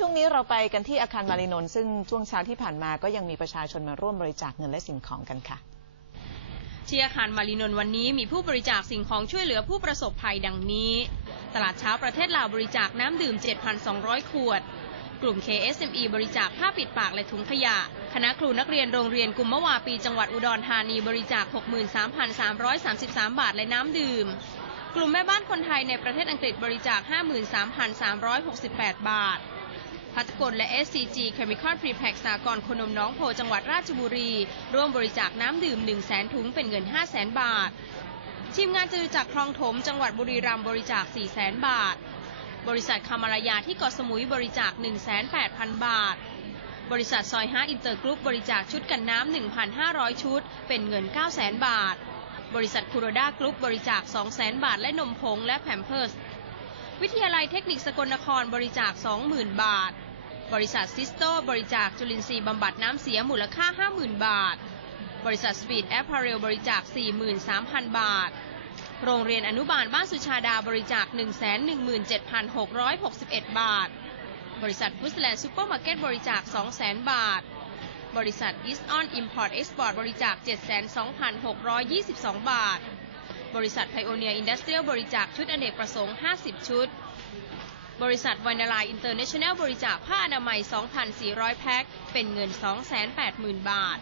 ช่วงนี้เราไปกันที่อาคารมารีนนท์ซึ่งช่วงเช้าที่ผ่านมาก็ยังมีประชาชนมาร่วมบริจาคเงินและสิ่งของกันค่ะ ที่อาคารมารีนนท์วันนี้มีผู้บริจาคสิ่งของช่วยเหลือผู้ประสบภัยดังนี้ ตลาดเช้าประเทศลาวบริจาคน้ำดื่ม 7,200 ขวด กลุ่ม KSME บริจาคผ้าปิดปากและถุงขยะ คณะครูนักเรียนโรงเรียนกุมมวาปีจังหวัดอุดรธานีบริจาค 63,333 บาทและน้ำดื่ม กลุ่มแม่บ้านคนไทยในประเทศอังกฤษบริจาค 53,368 บาท พัฒกลและ SCG Chemical Prepack สากรคนมน้องโพจังหวัดราชบุรี ร่วมบริจาคน้ำดื่ม 1 0 0 0 0 0 ถุงเป็นเงิน 5 0 0 0 0 0 บาท ทีมงานจตุจักรคลองถมจังหวัดบุรีรัมย์บริจาค 4 0 0 0 0 0 บาท บริษัทคามารายาที่เกาะสมุยบริจาค 1,800,000บาท บริษัทซอยฮาอินเตอร์กรุ๊ปบริจาคชุดกันน้ำ 1,500 ชุด เป็นเงิน 9 0 0 0 0 บาท บริษัทคูโรด้ากรุ๊ปบริจาค 200,000 บาท และนมผงและแพมเพิร์สวิทยาลัยเทคนิคสกลนครบริจาค 20,000 บาท บริษัทซิสโตบริจาคจุลินทรีย์บำบัดน้ำเสียมูลค่า 50,000 บาท บริษัทสปีดแอปพาเรลบริจาค 43,000 บาท โรงเรียนอนุบาลบ้านสุชาดาบริจาค 117,661 บาท บริษัทฟุตแลนด์ซูเปอร์มาร์เก็ตบริจาค 200,000 บาท บริษัท East On Import Export บริจาค722,622 บาท บริษัทไพโอเนียอินดัสเทรียลบริจาคชุดอเนกประสงค์ 50 ชุด บริษัทวานาลายอินเตอร์เนชั่นแนลบริจาคผ้าอนามัย 2,400 แพ็ค เป็นเงิน 280,000 บาท